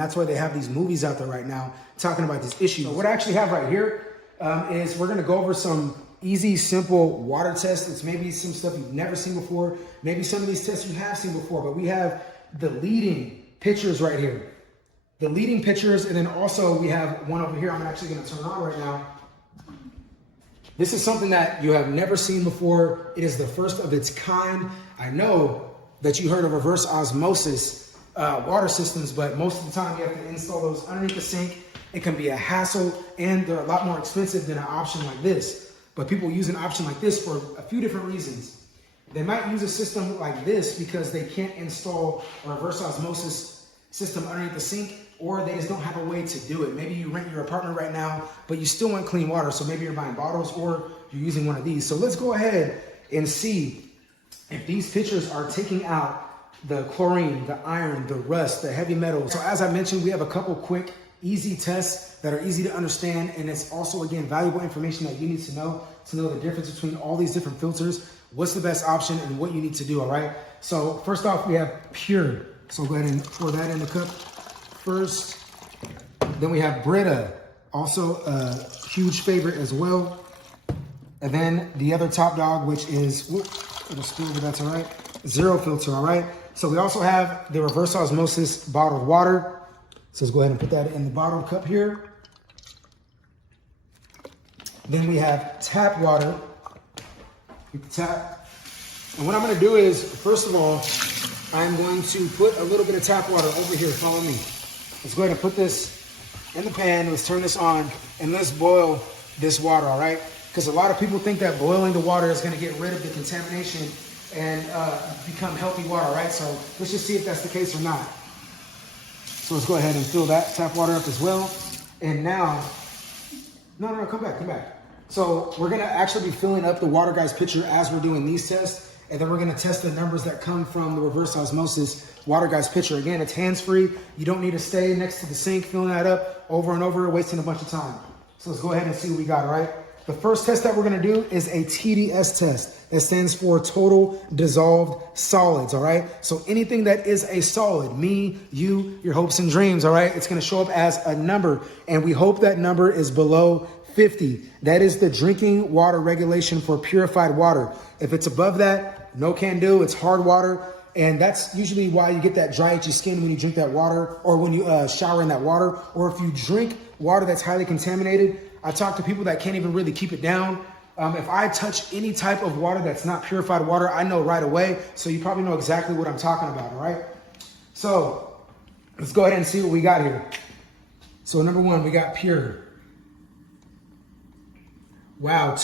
that's why they have these movies out there right now talking about this issue. So what I actually have right here is we're gonna go over some easy, simple water tests. It's maybe some stuff you've never seen before. Maybe some of these tests you have seen before, but we have the leading pictures right here. The leading pictures, and then also we have one over here I'm actually gonna turn on right now. This is something that you have never seen before. It is the first of its kind. I know that you heard of reverse osmosis water systems, but most of the time you have to install those underneath the sink. It can be a hassle, and they're a lot more expensive than an option like this. But people use an option like this for a few different reasons. They might use a system like this because they can't install a reverse osmosis system underneath the sink, or they just don't have a way to do it. Maybe you rent your apartment right now, but you still want clean water. So maybe you're buying bottles or you're using one of these. So let's go ahead and see if these pictures are taking out the chlorine, the iron, the rust, the heavy metals. So as I mentioned, we have a couple quick, easy tests that are easy to understand. And it's also, again, valuable information that you need to know the difference between all these different filters, what's the best option, and what you need to do, all right? So first off, we have Pure. So go ahead and pour that in the cup first. Then we have Brita, also a huge favorite as well. And then the other top dog, which is, it'll spill, but that's all right, zero filter, all right? So we also have the reverse osmosis bottled water. So let's go ahead and put that in the bottled cup here. Then we have tap water. Keep the tap. And what I'm gonna do is, first of all, I'm going to put a little bit of tap water over here. Follow me. Let's go ahead and put this in the pan. Let's turn this on and let's boil this water, all right? Because a lot of people think that boiling the water is gonna get rid of the contamination and become healthy water, all right? So let's just see if that's the case or not. So let's go ahead and fill that tap water up as well. And now, no, come back. So we're gonna actually be filling up the water guy's pitcher as we're doing these tests. And then we're gonna test the numbers that come from the reverse osmosis water guy's pitcher. Again, it's hands-free. You don't need to stay next to the sink filling that up over and over, wasting a bunch of time. So let's go ahead and see what we got, all right? The first test that we're gonna do is a TDS test. That stands for total dissolved solids, all right? So anything that is a solid, me, you, your hopes and dreams, all right? It's gonna show up as a number, and we hope that number is below 50. That is the drinking water regulation for purified water. If it's above that, no can do, it's hard water. And that's usually why you get that dry, itchy skin when you drink that water, or when you shower in that water, or if you drink water that's highly contaminated. I talk to people that can't even really keep it down. If I touch any type of water that's not purified water, I know right away. So you probably know exactly what I'm talking about, all right? So let's go ahead and see what we got here. So number one, we got Pure. Wow,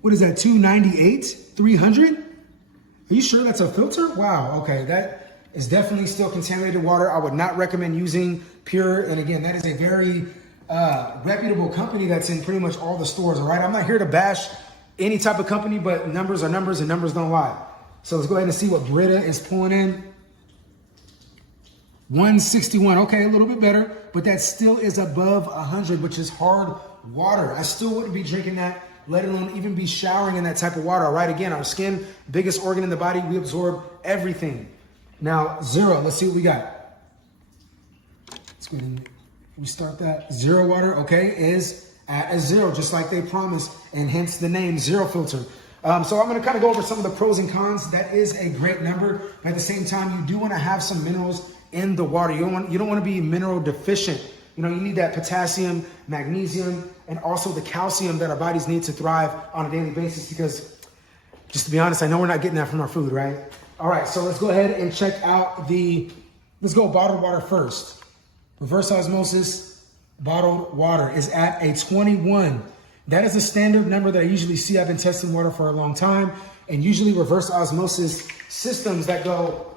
what is that, 298, 300? Are you sure that's a filter? Wow, okay, that is definitely still contaminated water. I would not recommend using Pure. And again, that is a very reputable company that's in pretty much all the stores, all right? I'm not here to bash any type of company, but numbers are numbers and numbers don't lie. So let's go ahead and see what Brita is pulling in. 161, okay, a little bit better, but that still is above 100, which is hard water. I still wouldn't be drinking that, let alone even be showering in that type of water, all right? Again, our skin, biggest organ in the body, we absorb everything. Now, zero, let's see what we got. Let's go ahead and restart that. Zero water, okay, is at a zero, just like they promised, and hence the name Zero Filter. So I'm gonna kind of go over some of the pros and cons. That is a great number. At the same time, you do wanna have some minerals in the water. You don't wanna be mineral deficient. You know, you need that potassium, magnesium, and also the calcium that our bodies need to thrive on a daily basis, because just to be honest, I know we're not getting that from our food, right? All right, so let's go ahead and check out let's go bottled water first. Reverse osmosis bottled water is at a 21. That is a standard number that I usually see. I've been testing water for a long time, and usually reverse osmosis systems that go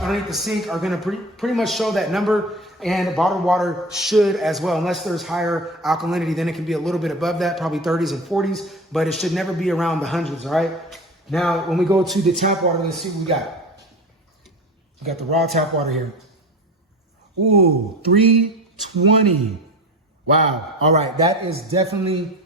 underneath the sink are gonna pretty much show that number, and bottled water should as well, unless there's higher alkalinity, then it can be a little bit above that, probably 30s and 40s, but it should never be around the hundreds, all right? Now, when we go to the tap water, let's see what we got. We got the raw tap water here. Ooh, 320. Wow, all right, that is definitely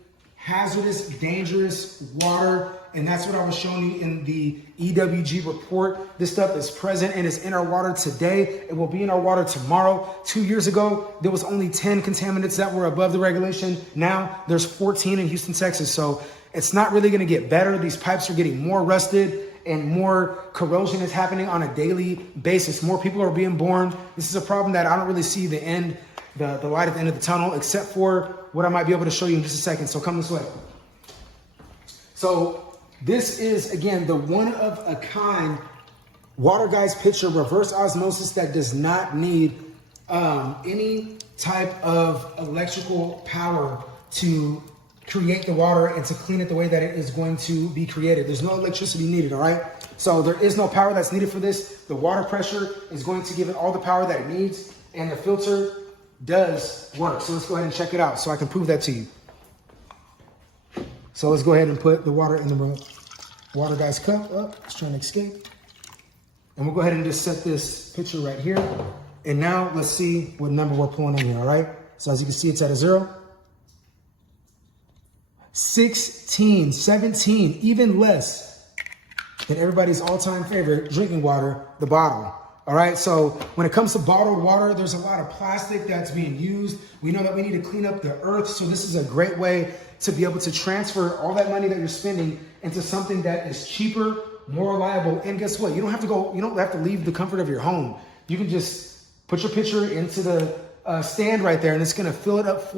hazardous, dangerous water. And that's what I was showing you in the EWG report. This stuff is present and is in our water today. It will be in our water tomorrow. 2 years ago, there was only 10 contaminants that were above the regulation. Now there's 14 in Houston, Texas. So it's not really gonna get better. These pipes are getting more rusted and more corrosion is happening on a daily basis. More people are being born. This is a problem that I don't really see the end, the light at the end of the tunnel, except for what I might be able to show you in just a second. So come this way. So this is, again, the one-of-a-kind water guys pitcher reverse osmosis that does not need any type of electrical power to create the water and to clean it the way that it is going to be created. There's no electricity needed, all right? So there is no power that's needed for this. The water pressure is going to give it all the power that it needs, and the filter does work. So let's go ahead and check it out so I can prove that to you. So let's go ahead and put the water in the water guy's cup up. It's trying to escape. And we'll go ahead and just set this pitcher right here. And now let's see what number we're pulling in here, all right? So as you can see, it's at a 0. 16, 17, even less than everybody's all-time favorite drinking water, the bottle. All right, so when it comes to bottled water, there's a lot of plastic that's being used. We know that we need to clean up the earth, so this is a great way to be able to transfer all that money that you're spending into something that is cheaper, more reliable, and guess what? You don't have to leave the comfort of your home. You can just put your pitcher into the stand right there, and it's gonna fill it up for